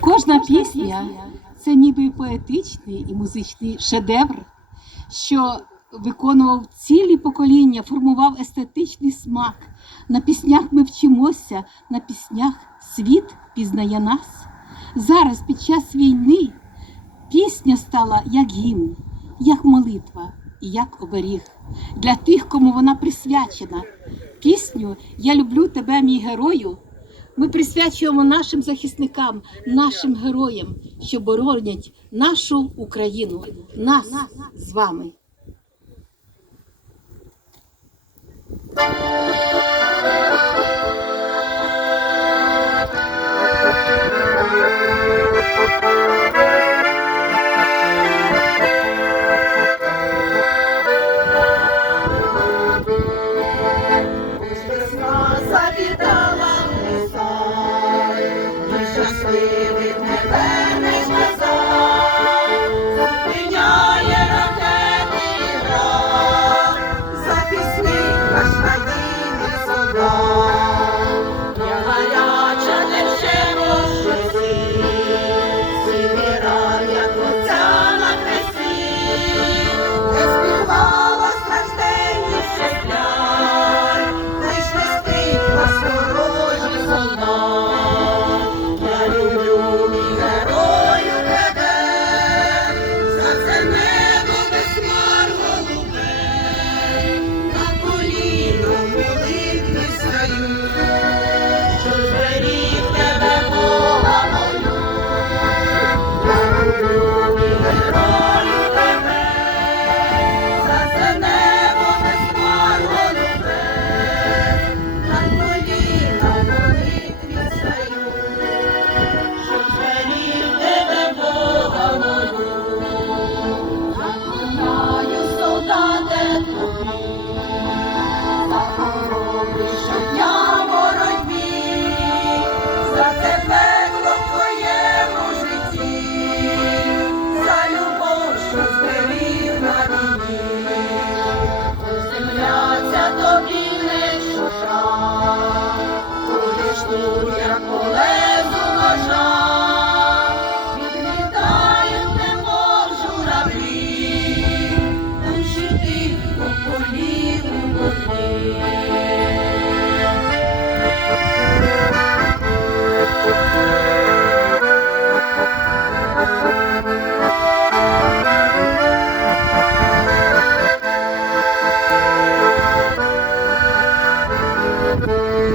Кожна пісня це ніби поетичний і музичний шедевр, що виконував цілі покоління, формував естетичний смак. На піснях ми вчимося, на піснях світ пізнає нас. Зараз, під час війни, пісня стала як гімн, як молитва і як оберіг для тих, кому вона присвячена. Пісню Я люблю тебе, мій герою. Ми присвячуємо нашим захисникам, нашим героям, що боронять нашу Україну, нас з вами. Música